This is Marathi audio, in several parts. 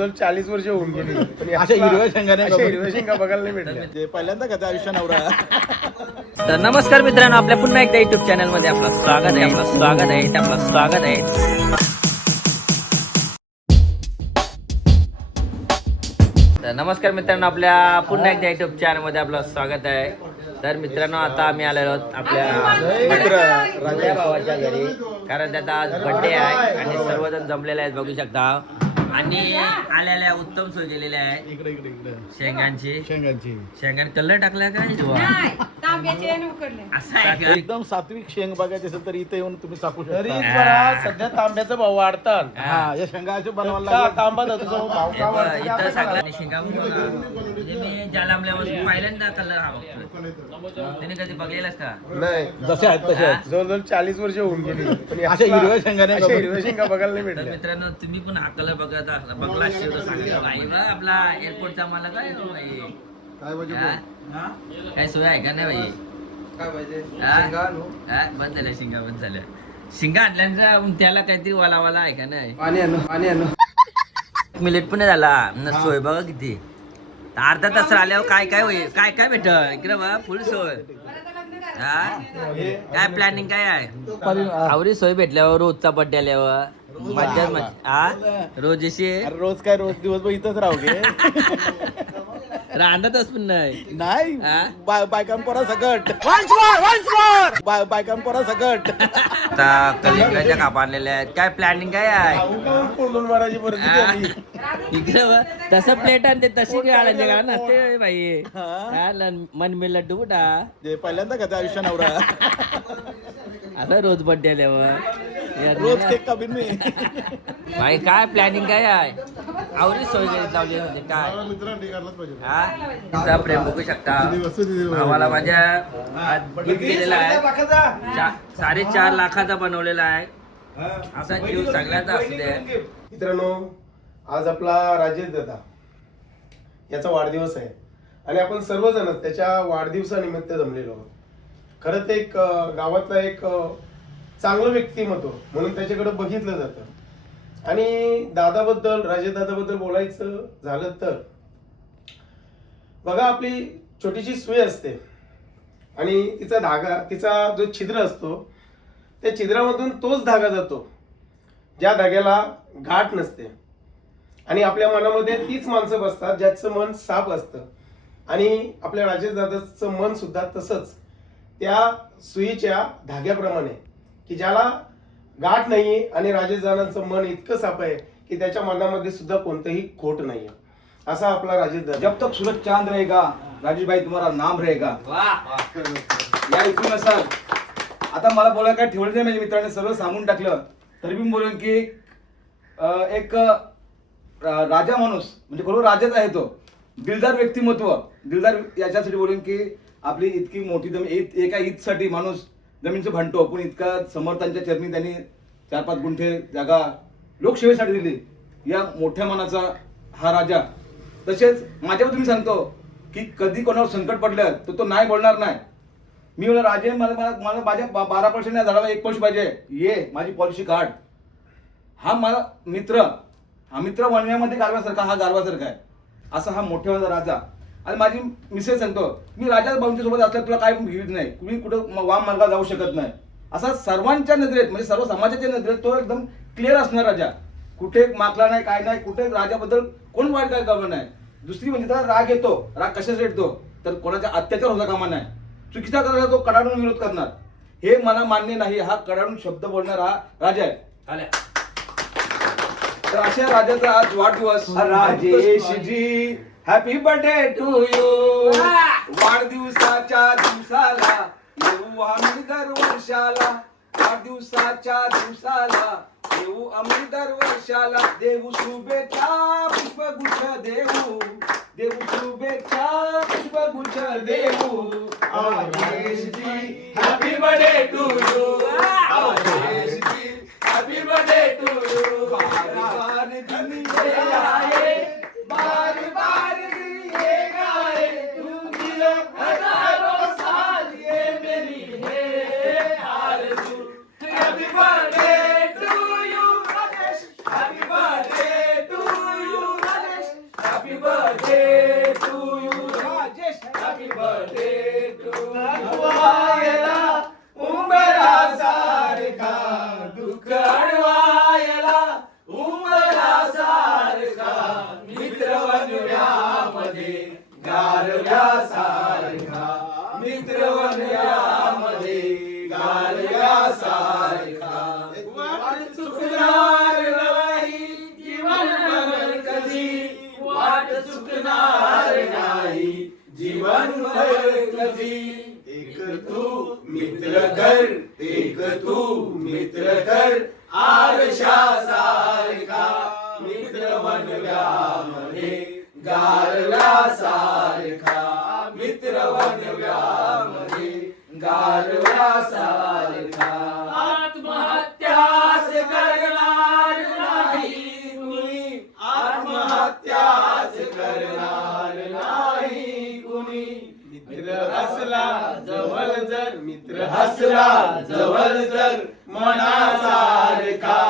जवळजवळ 40 वर्ष होऊन गेली पण अशा हिरव्या शेंगाने हिरव्या शेंगा बघायला नाही भेटल्या. पहिल्यांदा कथा आयुष्य नवरा. तर नमस्कार मित्रांनो, आपल्या पुन्हा एकदा युट्यूब चॅनल मध्ये आपलं स्वागत आहे. तर नमस्कार मित्रांनो, आपल्या पुन्हा एकदा युट्यूब चॅनल मध्ये आपलं स्वागत आहे. तर मित्रांनो, आता आम्ही आलेलो आहोत आपल्या मित्र राजा भावाच्या घरी, कारण त्याचा आज बर्थडे आहे आणि सर्वजण जमलेले आहेत, बघू शकता. आणि आलेल्या उत्तम सोय केलेल्या आहे. इकडे इकडे इकडे शेंगांची कलर टाकला का असं आहे का? एकदम सात्विक शेंग बघायची असेल तर इथे येऊन तुम्ही टाकू तरी शकता. जरा सध्या तांब्याचा भाव वाढतात. हा, या शेंगाचे बनवायला का लागले. तांबा तुझा भाव का वाढतो? इथं सगळ्यांनी शेंगा म्हणजे मी जालांबल्यापासून पहिल्यांदा कलर हा बघतोय. त्याने कधी बघलेलास का? नाही, जसे आहेत तसे आहेत. जवळजवळ 40 वर्ष होऊन गेली पण अशा हिरव्या शेंगाने हिरव्या शेंगा बघायला नाही तर भेटल्या. मित्रांनो, तुम्ही पण हा कलर बघला असेल तर सांगा. भाई बा, आपला एअरपोर्टचा मला काय तो भाई हा? काय सोय आहे का नाही भाई? हा? बंद झाल्या शिंगा, बंद झाल्या शिंगा आणल्यानंतर त्याला काहीतरी वाला आहे का नाही? मिनिट पण नाही झाला न सोय बघा किती. अर्धा तास आल्यावर काय होईल, काय भेट इकडे बघा, फुल सोय. हा, काय प्लॅनिंग काय आहे? आवरी सोय भेटल्यावर रोजचा बड्डे आल्यावर मज्जा रोज अशी अरे रोज काय रोज दिवसभर इथंच राहू गे. रांधातच पण नाही. नाही हा? बायकांपोरा सकट बायकांपोरा सकट. आता कलिंगडाच्या कापा आणलेल्या आहेत. काय प्लॅनिंग काय आहे? कोंडून मारायची परिस्थिती आली. इकडे तसं प्लेट आणते तशी काढायचे का नसते भाई. मन मी लड्डू कुठा जे पहिल्यांदा कथा आयुष्य नवरा. आता रोज बड्डे आल्यावर रोज केक कापीन मी. भाई काय प्लॅनिंग काय आहे? आवरी सोय लावली म्हणजे काय हा? तुमचा प्रेम बघू शकता. भावाला माझ्या गिफ्ट केलेला आहे. 4.5 लाखाचा बनवलेला आहे. असा जीव सगळ्यांचा असू दे. मित्रांनो, आज आपला राजेश दादा याचा वाढदिवस आहे आणि आपण सर्वजण त्याच्या वाढदिवसानिमित्त जमलेलो आहोत. खरं ते एक गावातला एक चांगलं व्यक्तिमत्व म्हणून त्याच्याकडे बघितलं जातं. आणि दादाबद्दल, राजेश दादाबद्दल बोलायचं झालं तर बघा, आपली छोटीशी सुई असते आणि तिचा धागा, तिचा जो छिद्र असतो त्या छिद्रामधून तोच धागा जातो ज्या धाग्याला गाठ नसते. आणि आपल्या मनामध्ये तीच माणसं बसतात ज्याचं मन साफ असतं. आणि आपल्या राजेश दादाचं मन सुद्धा तसंच त्या सुईच्या धाग्याप्रमाणे की ज्याला गाठ नाही. आणि राजेश दादांचं मन इतकं साफ आहे की त्याच्या मनामध्ये सुद्धा कोणतंही खोट नाहीये. असा आपला राजेश दादा. जब तक सूरज चांद रहेगा राजेश भाई तुम्हारा नाम रहेगा. या इथून असाल. आता मला बोलायला काय ठेवलं नाही, माझ्या मित्राने सर्व सांगून टाकलं. तरी मी बोलेन की एक राजा माणूस म्हणजे खरोखर राजाच आहे तो. दिलदार व्यक्तिमत्व. दिलदार याच्यासाठी बोलेन की आपली इतकी मोठी जमीन, एका ईदसाठी माणूस जमीनचं भांडतो, पण इतका समर्थांच्या चरणी त्यांनी 4-5 गुंठे जागा लोकसेवेसाठी दिली. या मोठ्या मनाचा हा राजा. तसेच माझ्याबद्दल मी सांगतो की कधी कोणावर संकट पडलं तर तो नाही बोलणार नाही. मी बोला राजे, मला माझ्या 12% नाही झाडाला 1 पैसे पाहिजे, ये माझी पॉलिसी काढ. हा माझा मित्र. हा मित्र बनण्यामध्ये गारव्यासारखा, हा गारव्यासारखा आहे. असा हा मोठ्या राजा. आणि माझी मिसेस सांगतो, मी राजा भाऊंच्या सोबत असल्या तुला काय घेत नाही, कुणी कुठं वाम मार्गात जाऊ शकत नाही. असा सर्वांच्या नजरेत म्हणजे सर्व समाजाच्या नजरेत तो एकदम क्लिअर असणार राजा. कुठे मागला नाही, काय नाही, कुठे राजाबद्दल कोण वाईट काय कामा नाही. दुसरी म्हणजे त्याला राग येतो. राग कशासाठी येतो तर कोणाचा अत्याचार होता कामा नाही. चुकीचा करायला तो कडाडून विरोध करणार. हे मला मान्य नाही. हा कडाडून शब्द बोलणारा हा राजा आहे. तर अशा राजाचा आज वाढदिवस. राजेशजी हॅपी बर्थडे टू यू. वाढदिवसाच्या दिवसाला येऊ आम्ही दरवर्षाला. वाढदिवसाच्या दिवसाला येऊ आम्ही दरवर्षाला. देऊ शुभेच्छा पुष्पगुच्छ देऊ. देऊ शुभेच्छा पुष्पगुच्छ देऊ. Rajeshji happy birthday to you. Rajeshji happy birthday to you. बार दिन ये आए, बार बार दिन ये गाए. तुम जियो हजारों साल ये मेरी है आरज़ू. Happy birthday to you Rajesh. Happy birthday to you. कर एक तू मित्र कर आरशासारखा मित्र बनव्यामध्ये गारव्यासारखा मित्र बनव्यामध्ये गारव्यासारखा आत्महत्यास करणार नाही कुणी आत्महत्यास करणार नाही कुणी मित्र हसला जवळ जर मित्र हसला जवळ जर मनासारखा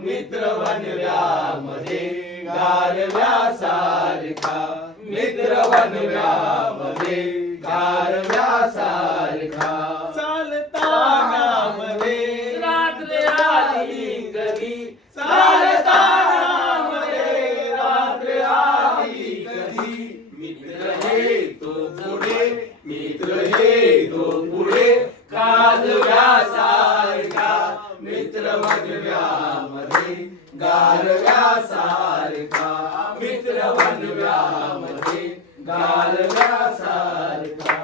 मित्र बनव्यामध्ये गारव्यासारखा मित्र बनव्यामध्ये गारव्यासारखा चालताना मध्ये रात्र आली कधी चालताना मध्ये रात्र आली कधी मित्र हे तो पुढे मित्र हे तो पुढे काजव्यासारखा मित्र बनव्यामध्ये गारव्यासारखा मित्र बनव्यामध्ये गारव्यासारखा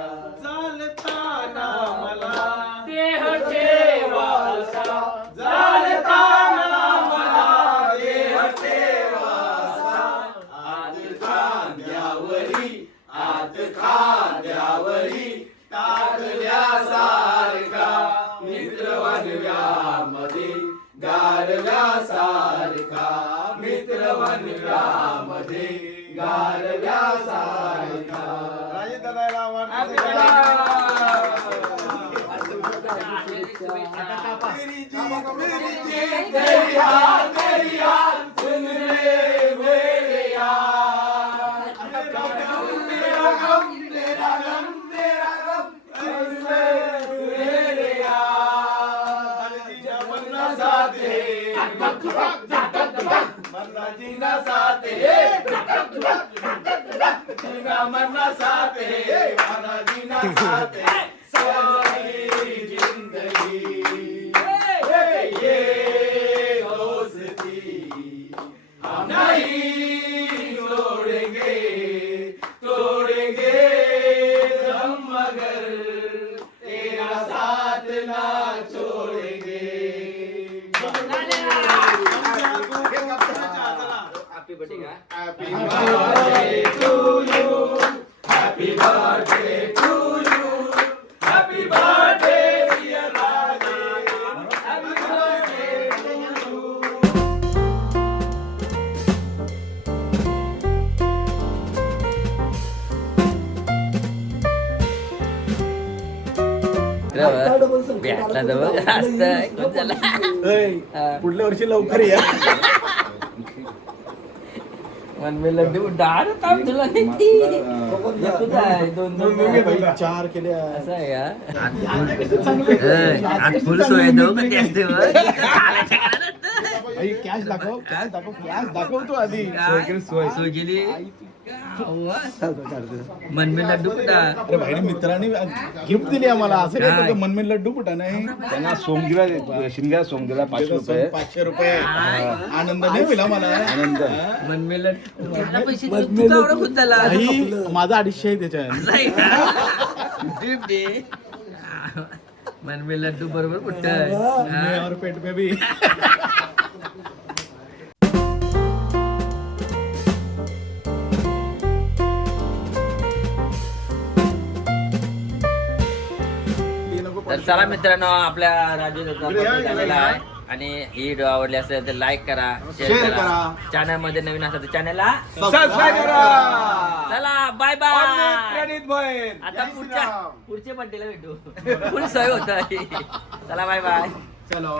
चालताना मला देह ठेवासा चालताना मला देह ठेवासा आत खांद्यावरी टाकल्यासारखा मित्र बनव्यामध्ये गारव्यासारखा मित्र बनव्यामध्ये गारव्यासारखा राजे दादाला तेरी याद सुन ले मेरे यार तेरा गम सुन ले मेरे यार जीना मरना साथ है मरना जीना साथ है जीना मरना साथ है मरना जीना साथ है सारी जिंदगी ये दोस्ती हम नहीं तोड़ेंगे हम मगर तेरा साथ ना छोड़ेंगे हॅपी बर्थडे का Happy birthday to you. Happy birthday to you. Happy birthday, dear Rajesh. Happy birthday to you. भेटला तर बघ असतं कोण झाला पुढल्या वर्षी लवकर या मन में लड्डू डाळ काम तुला नाही एकच आहे दोन दोन 4 केल्या असं आहे का आज फुल सोय दोघं ते असते कॅश दाखव तू आधी सोय केली मन में लड्डू कुठा अरे भाई मित्रांनी गिफ्ट दिली आम्हाला असं काय करतो मन में लड्डू कुठा नाही त्यांना सोमगिरा शिंद्या सोमगिरा 500 रुपये आनंद नाही होईल मला आनंद मन में लड्डू पैसे तू का एवढा खुश झाला माझा 250 आहे त्याच्यात गिफ्ट दे मन में लड्डू बरोबर कुठं और पेट पे भी तर चला मित्रांनो आपल्या राजू झालेला आहे आणि ही व्हिडिओ आवडली असेल तर लाईक करा शेअर करा चॅनल मध्ये नवीन असेल तर चॅनलला सबस्क्राईब करा चला बाय बाय प्रणित भाई आता पुढच्या बड्डेला भेटू फुल सोय होत चला बाय बाय चलो